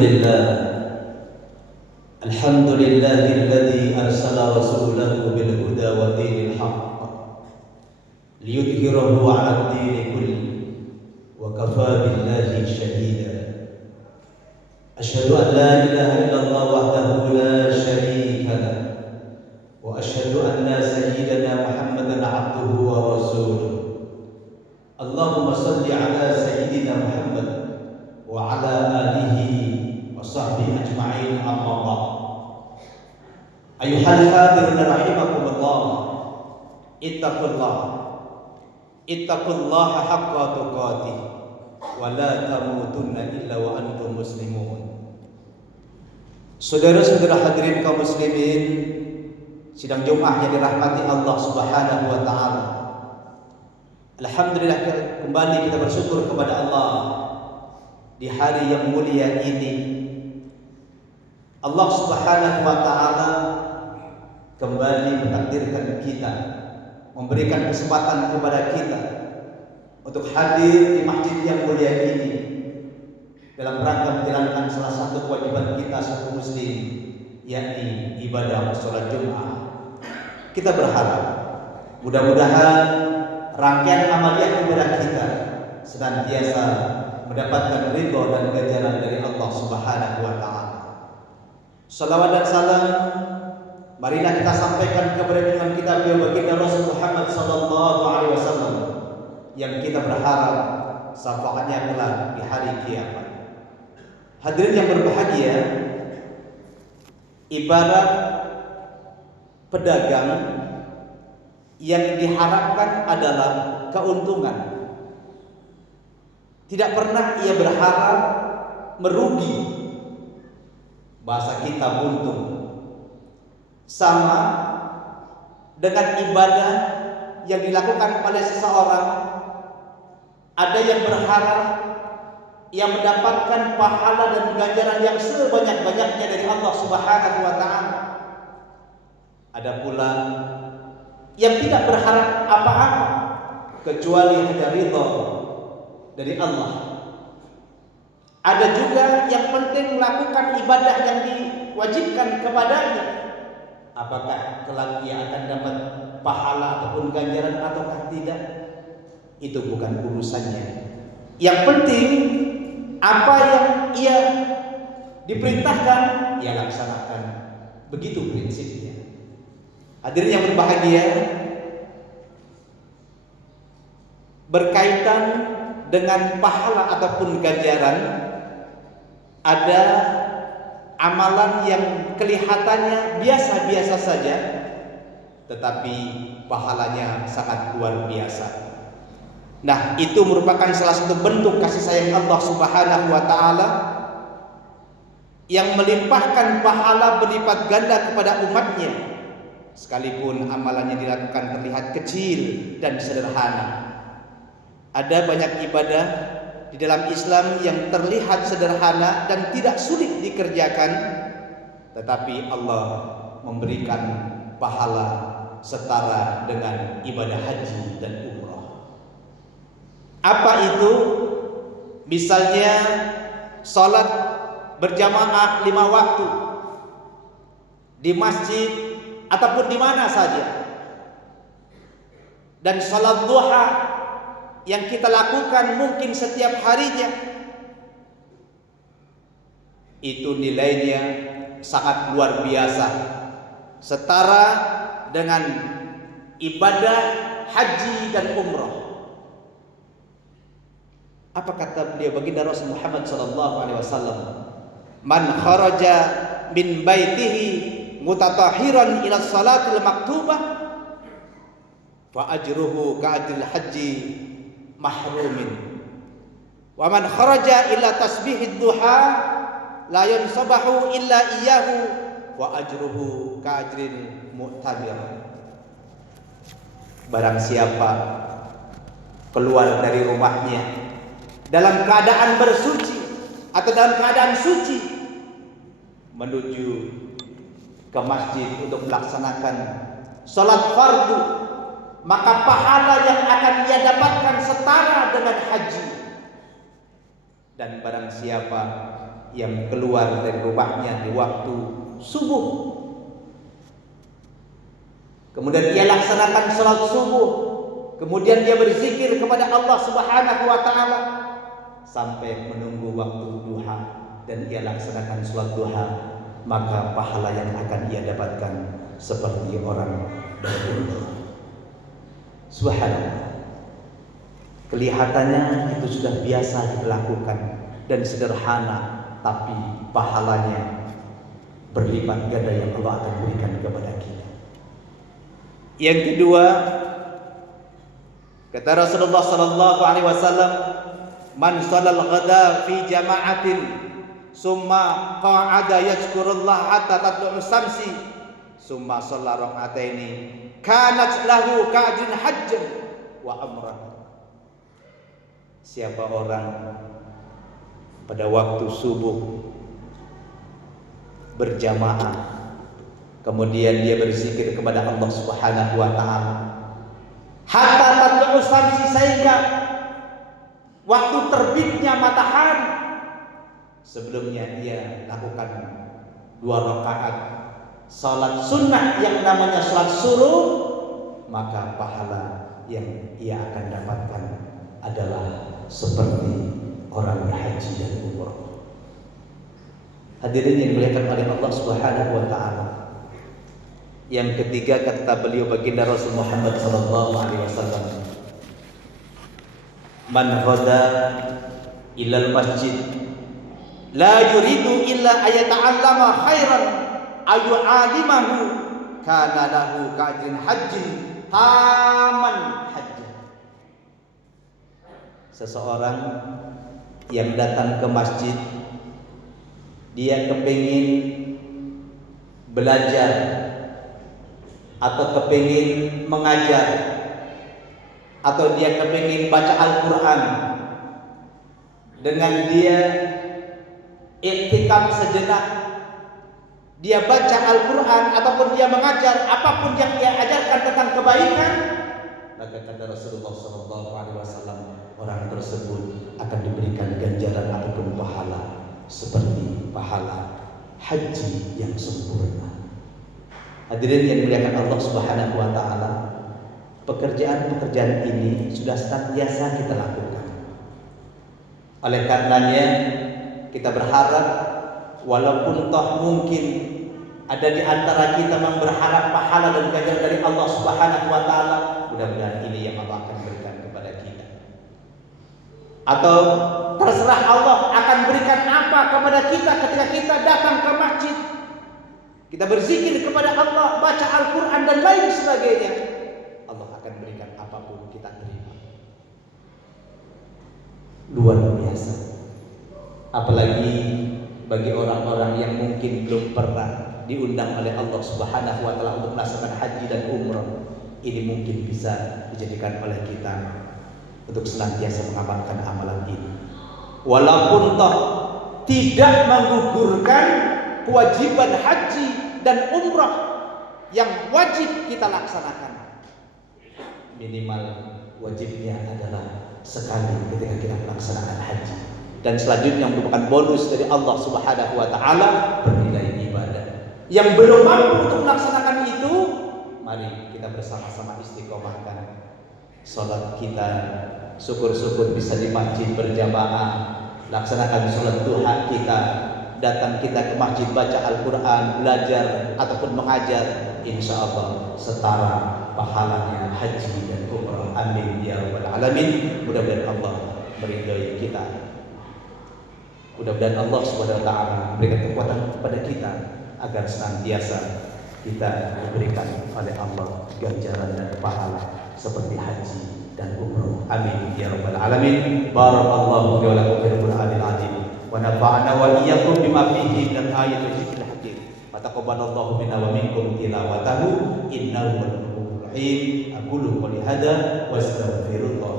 لله الحمد لله الذي أرسل رسوله بالهدى ودين الحق ليظهره على الدين كله وكفى بالله شهيدا أشهد أن لا إله إلا الله وحده لا شريك له وأشهد أن سيدنا محمدا عبده ورسوله اللهم صل على سيدنا محمد وعلى آله وصحبه أجمعين أما بعد أيها الحاضرون رحمكم الله اتقوا الله حق تقاته ولا تموتن إلا وأنتم مسلمون. Saudara-saudara hadirin kaum muslimin sidang Jumat yang dirahmati Allah Subhanahu wa taala. Alhamdulillah kembali kita bersyukur kepada Allah di hari yang mulia ini. Allah Subhanahu wa taala kembali mentakdirkan kita, memberikan kesempatan kepada kita untuk hadir di masjid yang mulia ini dalam rangka menjalankan salah satu kewajiban kita sebagai muslim, yakni ibadah salat Jumat. Kita berharap mudah-mudahan rangkaian amaliyah ibadah kita senantiasa mendapatkan ridho dan ganjaran dari Allah Subhanahu wa taala. Salawat dan salam marilah kita sampaikan kepada junjungan kita baginda Rasul Muhammad sallallahu alaihi wasallam yang kita berharap syafaatnya kelak di hari kiamat. Hadirin yang berbahagia, ibarat pedagang yang diharapkan adalah keuntungan. Tidak pernah ia berharap merugi. Bahasa kita buntung. Sama dengan ibadah yang dilakukan oleh seseorang, ada yang berharap ia mendapatkan pahala dan ganjaran yang sebanyak-banyaknya dari Allah Subhanahu wa taala. Ada pula yang tidak berharap apa-apa kecuali hanya ridha dari Allah. Ada juga yang penting melakukan ibadah yang diwajibkan kepadanya. Apakah kelak ia akan dapat pahala ataupun ganjaran ataukah tidak? Itu bukan urusannya. Yang penting apa yang ia diperintahkan ia laksanakan. Begitu prinsipnya. Hadirin yang berbahagia, berkaitan dengan pahala ataupun ganjaran, ada amalan yang kelihatannya biasa-biasa saja, tetapi pahalanya sangat luar biasa. Nah, itu merupakan salah satu bentuk kasih sayang Allah Subhanahu wa taala yang melimpahkan pahala berlipat ganda kepada umatnya, sekalipun amalannya dilakukan terlihat kecil dan sederhana. Ada banyak ibadah di dalam Islam yang terlihat sederhana dan tidak sulit dikerjakan, tetapi Allah memberikan pahala setara dengan ibadah haji dan umrah. Apa itu? Misalnya salat berjamaah 5 waktu di masjid ataupun di mana saja, dan salat duha yang kita lakukan mungkin setiap harinya, itu nilainya sangat luar biasa, setara dengan ibadah haji dan umrah. Apa kata beliau baginda Rasul Muhammad sallallahu alaihi wasallam? Man kharaja min baitihi mutatahiran ila salatil maktubah fa ajruhu ka ajril haji mahrumin. Wa man kharaja ila tasbihid duha la yansabahu illa iyyahu wa ajruhu ka ajril mu'tamir. Barang siapa keluar dari rumahnya dalam keadaan bersuci atau dalam keadaan suci menuju ke masjid untuk melaksanakan salat fardu, maka pahala yang akan ia dapatkan setara dengan haji. Dan barang siapa yang keluar dari rumahnya di waktu subuh, kemudian ia laksanakan sholat subuh, kemudian dia berzikir kepada Allah Subhanahu wa Ta'ala sampai menunggu waktu duha, dan ia laksanakan sholat duha, maka pahala yang akan ia dapatkan seperti orang berumrah. Subhanallah. Kelihatannya itu sudah biasa dilakukan dan sederhana, tapi pahalanya berlipat ganda yang Allah akan berikan kepada kita. Yang kedua, kata Rasulullah sallallahu alaihi wasallam, man shalal ghada fi jama'atin summa qa'ada yadhkurullah hatta tatlu'us samsi summa shalla rak'ataini kanat lahu ka'ajrin hajjan wa umrah. Siapa orang pada waktu subuh berjamaah, kemudian dia berzikir kepada Allah Subhanahu wa Ta'ala hatta tatlu'us samsi, sehingga waktu terbitnya matahari, sebelumnya ia lakukan 2 rakaat salat sunnah yang namanya salat suruh, maka pahala yang ia akan dapatkan adalah seperti orang haji dan umrah. Hadirin yang dimuliakan oleh Allah Subhanahu wa Ta'ala. Yang ketiga, kata beliau baginda Rasul Muhammad sallallahu alaihi wasallam, man ghada ilal masjid la yuridu illa ayata'allama khairan ayu'alimahu kana lahu ka'ajrin hajjin taman hajj. Seseorang yang datang ke masjid, dia kepingin belajar atau kepingin mengajar, atau dia kepingin baca Al-Quran, dengan dia iktikaf sejenak, dia baca Al-Quran ataupun dia mengajar apapun yang dia ajarkan tentang kebaikan, maka kata Rasulullah SAW, orang tersebut akan diberikan ganjaran ataupun pahala seperti pahala haji yang sempurna. Hadirin yang dimuliakan Allah Subhanahu wa Ta'ala, pekerjaan-pekerjaan ini sudah senantiasa kita lakukan. Oleh karenanya kita berharap, walaupun toh mungkin ada di antara kita yang berharap pahala dan ganjaran dari Allah Subhanahu wa Ta'ala, mudah-mudahan ini yang Allah akan berikan kepada kita. Atau terserah Allah akan berikan apa kepada kita ketika kita datang ke masjid, kita berzikir kepada Allah, baca Al-Quran dan lain sebagainya, Allah akan berikan apapun kita terima. Luar biasa. Apalagi bagi orang-orang yang mungkin belum pernah diundang oleh Allah Subhanahu wa Ta'ala untuk melaksanakan haji dan umrah, ini mungkin bisa dijadikan oleh kita untuk senantiasa mengamalkan amalan ini. Walaupun toh tidak menggugurkan kewajiban haji dan umrah yang wajib kita laksanakan, minimal wajibnya adalah sekali ketika kita melaksanakan haji, dan selanjutnya merupakan bonus dari Allah Subhanahu wa Ta'ala bernilai ibadah. Yang belum mampu untuk melaksanakan itu, mari kita bersama-sama istiqomahkan salat kita. Syukur-syukur bisa di masjid berjamaah, laksanakan salat duha kita, datang kita ke masjid baca Al-Quran, belajar ataupun mengajar, insya Allah setara pahalanya haji dan umrah. Amin ya rabbal alamin. Mudah-mudahan Allah meridhai kita. Mudah-mudahan Allah Subhanahu wa Ta'ala memberikan kekuatan kepada kita agar senantiasa kita diberikan oleh Allah ganjaran dan pahala seperti haji dan umrah. Amin ya rabbal alamin. Barakallahu li wa lakum fil Qur'anil azim wa nafa'ana wa iyyakum bima fihi minal ayati wa dzikril hakim. Wa taqabbalallahu minna wa minkum tilawatahu innahu wal ghafurur rahim. Aqulu qouli hadza wa astaghfirullah